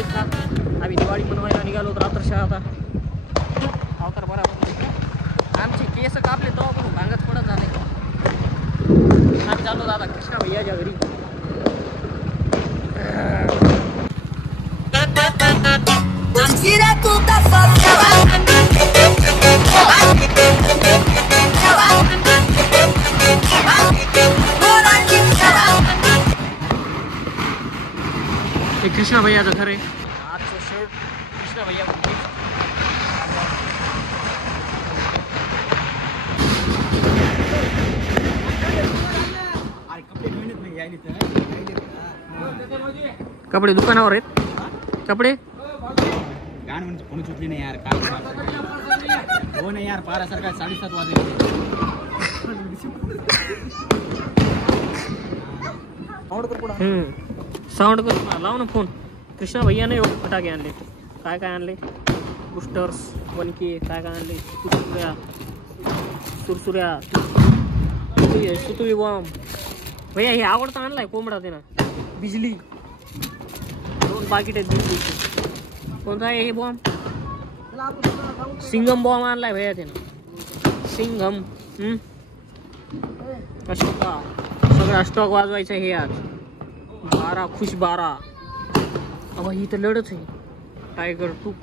आलेच ना. आम्ही दिवाळी मनवायला निघालो रात्रशा. आता अवतार बरोबर आमचे केस कापले तेव्हा पण भांगत पडत झाले. आम्ही चाललो दादा कृष्णा भैयाच्या घरी. हे कृष्णा भैयाचं घर आहे. आजचं शर्ट कृष्णा भैया कपडे दुकानावर आहेत. कपडे गाण म्हणजे कोणी चुकली नाही यार. काय हो नाही यार. 12 7:30 वाजले. साऊंड कर लाव ना फोन. कृष्णा भैयाने फटाके आणले. काय काय आणले? बुस्टर्स 1K काय काय आणले? सुरसुऱ्या सुतुई बॉम्ब. भैया हे आवडता आणलाय कोंबडा ते ना. बिजली 2 पाकिट आहेत बिजलीचे. कोणता आहे हे बॉम्ब? सिंगम बॉम्ब आणलाय भैया ते ना. सिंगम अशोका. सगळा स्टॉक वाजवायचा हे आज. 12 खुश 12. अबा ही तर लढच आहे. टायगर 2.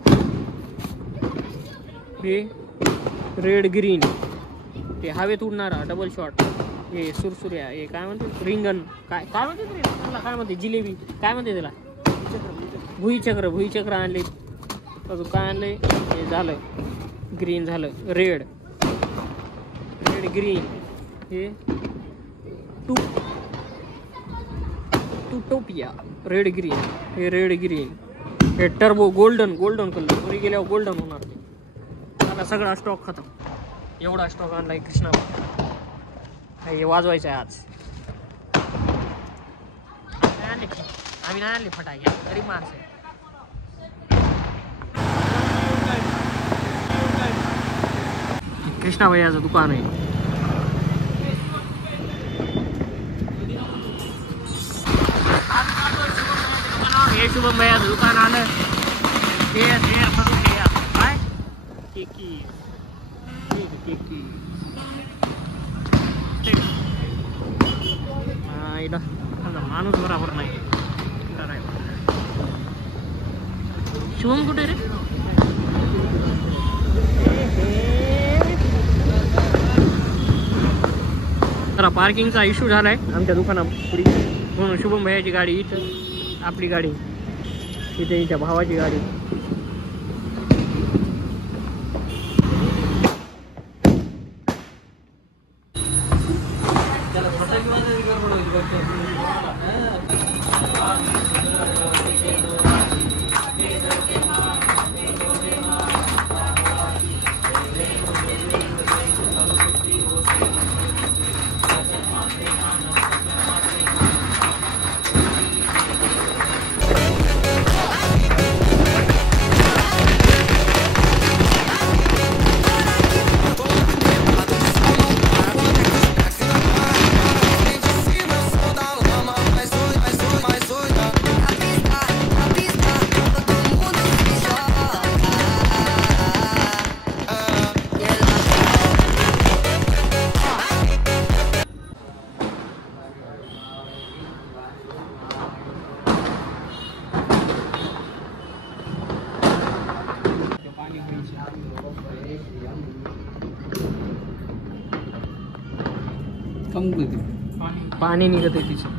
हे रेड ग्रीन ते हवेत उडणारा डबल शॉट. हे सुरसुऱ्या. हे काय म्हणते? रिंगण. काय काय म्हणते त्याला? काय म्हणते? जिलेबी काय म्हणते त्याला? भुईचक्र आणले. अजून काय आणलंय? हे झालं ग्रीन. झालं रेड ग्रीन. हे टोपिया रेड ग्रीन. हे रेड ग्रीन. हे टर्बो गोल्डन कलर. वरी गेल्यावर गोल्डन होणार ते. आता सगळा स्टॉक खतम. एवढा स्टॉक आणलाय कृष्णा. हे वाजवायचं आहे आज. आम्ही नाही आणले फटाके. गरीब माणसं आहे. कृष्णा भैयाचं दुकान आहे. हे शुभम भैयाचं दुकान आलं. काय केकी माणूस बराबर नाही. शुभम कुठे रे? जरा पार्किंगचा इश्यू झालाय आमच्या दुकानापुढे. म्हणून शुभम भैयाची गाडी इथं. आपली गाडी इथे. हिच्या भावाची गाडी. पाणी निघत आहे तिचं.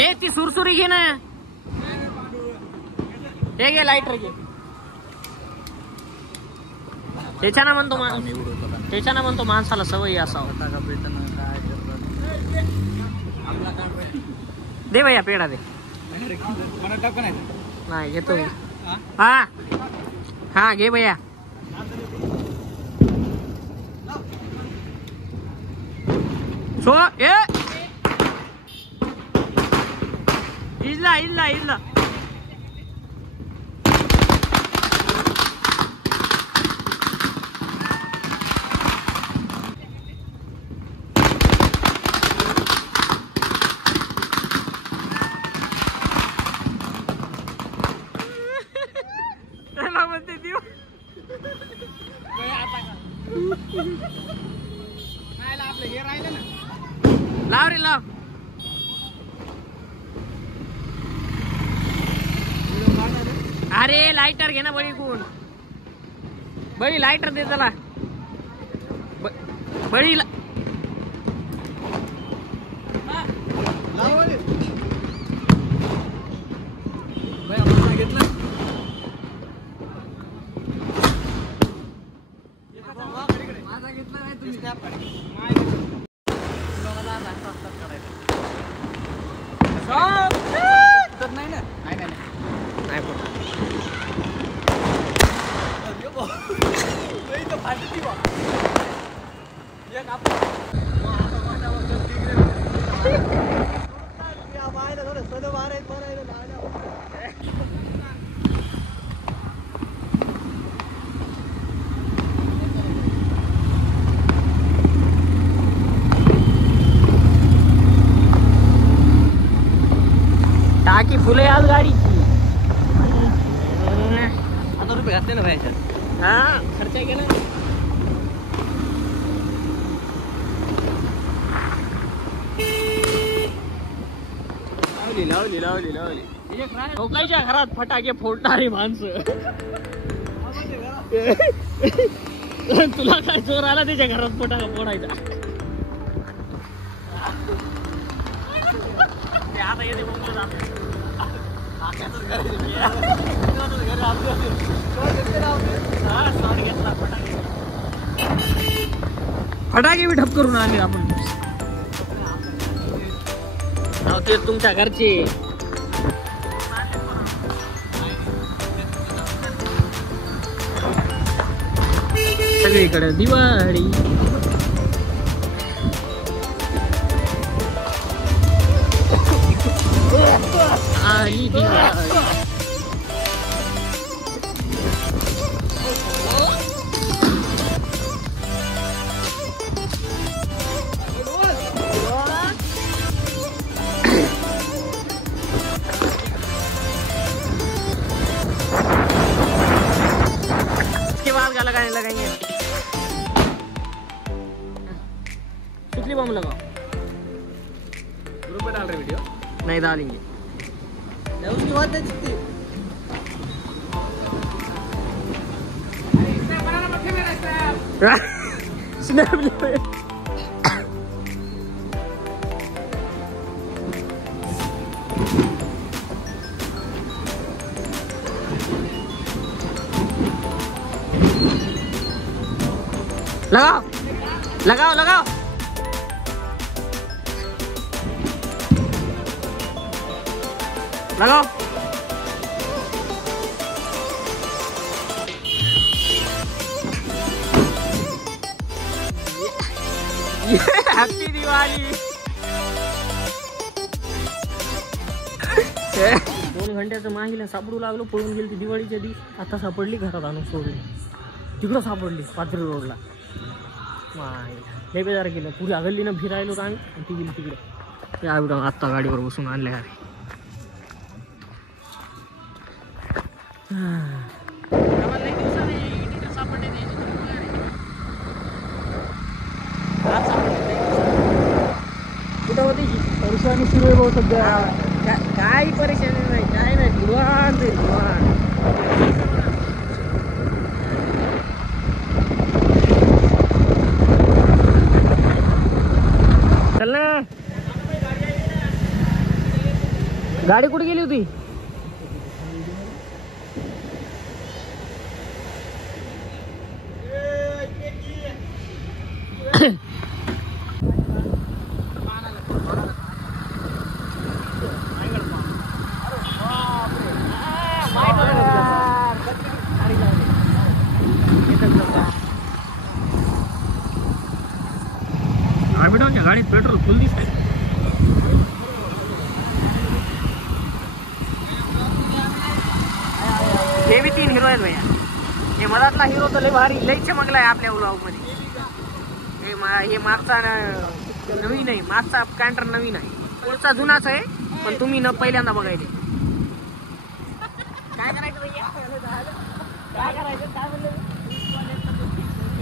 हे ती सुरसुरी घे ना, हे घे लाईटर घे. त्याच्यानं म्हणतो माणसाला सवयी असावं. दे भैया पेढा दे. नाही घेतो मी. हा हा घे भैया. सो ए इजला इजला इजला. लाव रे लाव. अरे लाइटर घे ना बळी कोण. बळी लाइटर दे त्याला. बळी घेतला. माझा घेतला नाही तुम्ही. टाकी फुले आज गाडीची. आता रुपये घातले ना भाईच्या. हा खर्च केला. लावली लावली लावली. लोकांच्या घरात फटाके फोडणारी माणसं. तुला काय चोर आला त्याच्या घरात फटाका फोडायचा. आता येते फटाके बी ठप करून आले आपण. ते तुमच्या घरचे. सगळीकडे दिवाळी. आली दिवाळी. इसके बाद क्या लगाएंगे. कितनी बम लगाओ. ग्रुप में डाल रहे वीडियो. नहीं डालेंगे. उसकी बात है जितनी. लगाओ लगाओ लगाओ. लगाओ. हॅपी दिवाळी. 2 घंट्याचं माहीला सापडू लागलो. पळून गेली ती दिवाळीच्या आधी. आता सापडली घरात आणून सोडली. तिकडं सापडली पाथरी रोडला. लय बेजार केलं. पुरी अगल्लीनं फिरायलो तर आम्ही. ती गेली तिकडे. या आत्ता गाडीवर बसून आणले. अरे कुठं होती परेशानी सुरू आहे भाऊ सध्या. काही परेशानी नाही. काय नाही. निवांत निवांत. चल ना. गाडी कुठे गेली होती? गाडीत पेट्रोल फुल दिसतंय. हे बी 3 हिरो आहेत भैया. हे मधातला हिरो तर लय भारी, लय चमकलाय आपल्या ब्लॉग मध्ये. हे मागचा नवीन आहे, मागचा कॅन्टर नवीन आहे, पुढचा जुनाच आहे, पण तुम्ही न पहिल्यांदा बघायले. काय करायचं भैया? काय करायचं? काय म्हणलं?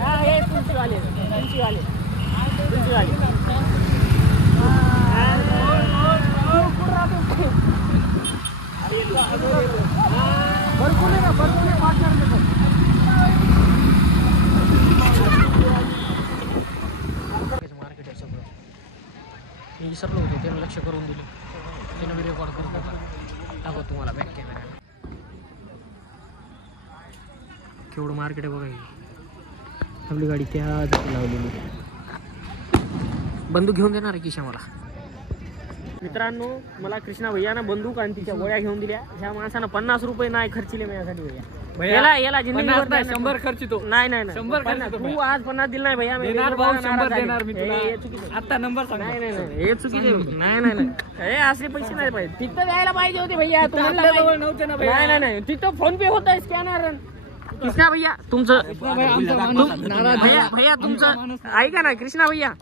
हा हे तुमची वाले मार्केट आहे सगळं. मी विसरलो होतो, त्यानं लक्ष करून दिलं, त्यानं मी रेकॉर्ड करत होता. दाखव तुम्हाला बॅक कॅमेरा केवढं मार्केट आहे बघा. आपली गाडी त्या लावलेली. बंदूक घेऊन देणार आहे किशा मला. मित्रांनो, मला कृष्णा भैयानं बंदूक आणि तिच्या गोळ्या घेऊन दिल्या. ह्या माणसानं 50 रुपये नाही खर्चिले माझ्यासाठी भैया. याला जिंदगीभर 100 खर्चितो. नाही 100 खर्चितो. तू आज 50 दिल नाही भैया. देणार भाऊ, 100 देणार मी तुला. आता नंबर सांग. नाही हे चुकीचे. नाही हे असले पैसे नाही पाहिजे. तिथं द्यायला पाहिजे होते भैया. आपल्याजवळ नव्हते ना भैया. नाही तिथं फोन पे होतं, स्कॅनर. कृष्णा भैया तुमचं भैया तुमचं ऐका ना कृष्णा भैया.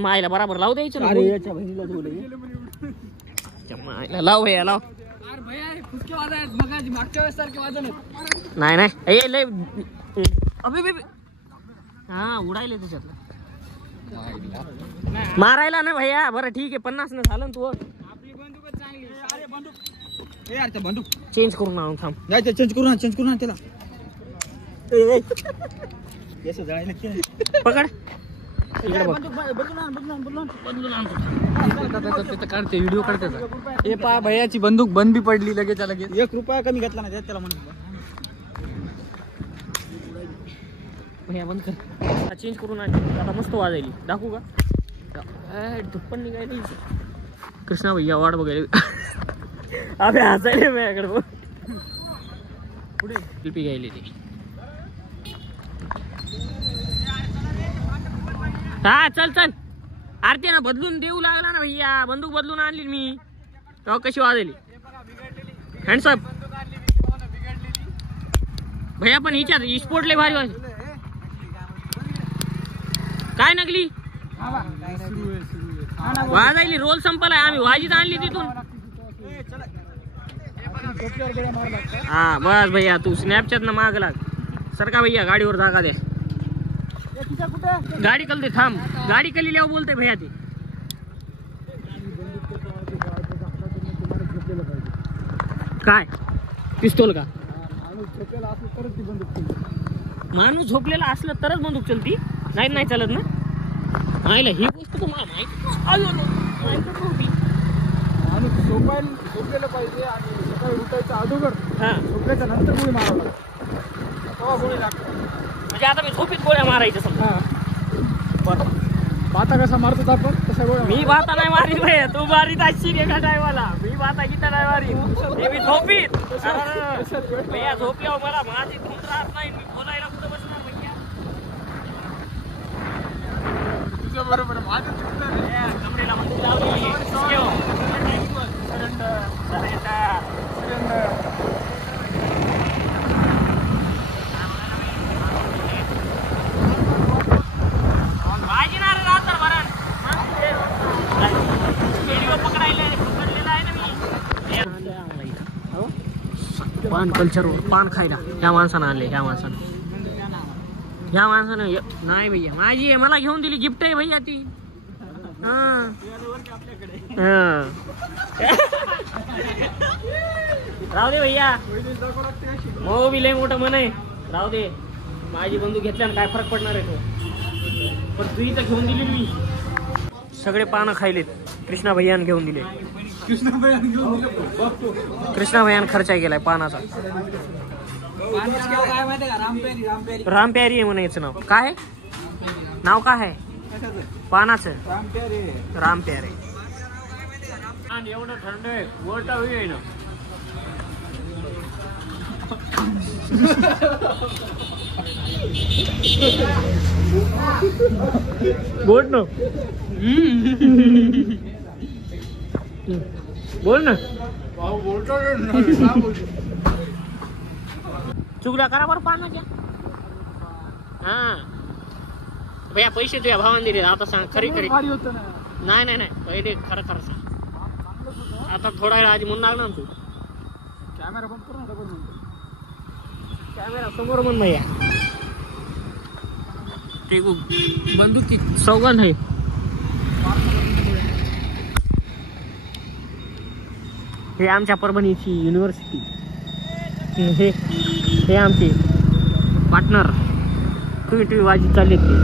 मायला बराबर लावू द्यायचं ना. लाव भैया लाव. नाही हा उडायले त्याच्यातलं. मारायला ना भैया. बरं ठीक आहे 50 न झालं तू. आपली बंदूकच चांगली. अरे बंदूक बंदूक चेंज करून आणून थांब. चेंज करू ना त्याला. पकड काढते व्हिडिओ काढते. हे पहा भैयाची बंदूक बंद बी पडली लगेच. 1 रुपया कमी घेतला नाही त्याला म्हणून. भैया बंद कर. चेंज करून आण. आता मस्त वाजायली. दाखवू का? धुप्पण निघायली. कृष्णा भैया वाट बघायला. अबे हसायले माझ्याकडे बघ. पुढे सेल्फी घ्यायली ती. हा चल आरती ना बदलून देऊ लागला ना भैया. बंदूक बदलून आणली मी. तेव्हा कशी वाजली. हँडसअप भैया. पण हिच्यात स्पोर्ट लय भारी वाजली. काय नकली वाजायली. रोल संपलाय. आम्ही वाजीत आणली तिथून. हा बस भैया तू स्नॅपचॅट न माग लाग. सरका भैया गाडीवर जागा द्या. गाडी कलते थांब. गाडी कली लिहाव बोलते भैया ती. काय पिस्तोल का? माणूस झोपलेला असलं तरच बंदूक चलती. नाही चालत ना. आयला ही गोष्ट तुम्हाला माहिती नव्हती. झोपलेलं पाहिजे आणि सकाळी उठायचं अगोदर. हा झोपल्याच्या नंतर गोळी मारावं लागतं. तेव्हा गोळी लागते. म्हणजे आता मी झोपीत गोळ्या मारायच्या समजा. बाता कसा मारतो आपण तसा गोळ्या. मी बाता नाही मारी भैया. तू मारीत असशील एका टायमाला. मी बाता गीता नाही मारी. हे मी झोपीत भैया. झोपल्यावर मला माझी धूत राहत नाही. मी बोलायला कुठं बसणार भैया. तुझ्या बरोबर माझं कमरेला बंदूक लावली. पान कल्चरवर पान खायला ह्या माणसानं आणले. ह्या माणसानं नाही भैया माझी आहे. मला घेऊन दिली. गिफ्ट आहे भैया ती. राहू दे भैया. हो बी लय मोठं मन आहे. राहू दे. माझी बंदूक घेतल्यानं काय फरक पडणार आहे तो. पण तू इथं घेऊन दिली मी. सगळे पानं खायलेत. कृष्णा भैयान घेऊन दिले. कृष्णा भैयान खर्च केलाय पानाचा. रामप्यारी आहे म्हणायचं नाव. काय नाव काय आहे पानाचं? रामप्यारे. एवढं थंड आहे वर आहे ना. बोल ना. बोल ना. चुकल्या करा बरं पानाच्या. हा भैया पैसे तुझ्या भावाने दिले. आता सांग खरी खरी. नाही नाही नाही पहिले खरं खरं सांग. आता थोडा वेळ आधी म्हणून लागला ना तू. कॅमेरा बंद कर ना. डबल म्हणतो कॅमेरा समोर म्हण भैया. ते बंदूक की सौगंध आहे. हे आमच्या परभणीची युनिव्हर्सिटी. हे आमचे पार्टनर तुम्ही वाजी चालले ते.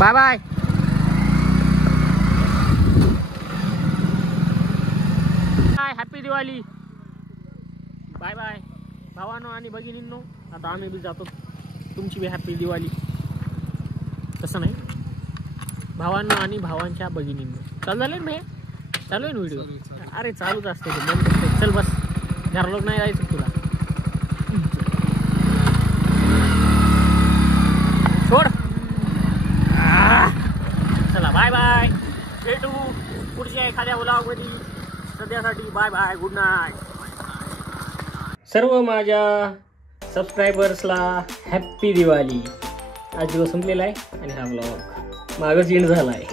Bye bye. Happy Diwali. Bye bye भावानो आणि भगिनींनो. आता आम्ही बी जातो. तुमची बी हॅपी दिवाळी. तसं नाही भावांनो आणि भावांच्या भगिनींनो. चालू झाले ना भैया? चालू आहे ना व्हिडिओ? अरे चालूच असते ते. बंद करते. चल बस घर लोक नाही जायचं तुला. सोड. चला बाय बाय. भेटू पुढच्या एखाद्या व्लॉगमध्ये. सध्यासाठी बाय बाय. Good night. सर्व माझ्या सबस्क्रायबर्सला हॅप्पी दिवाळी. आज दिवस संपलेला आहे आणि हा व्लॉग मागच एंड झाला आहे.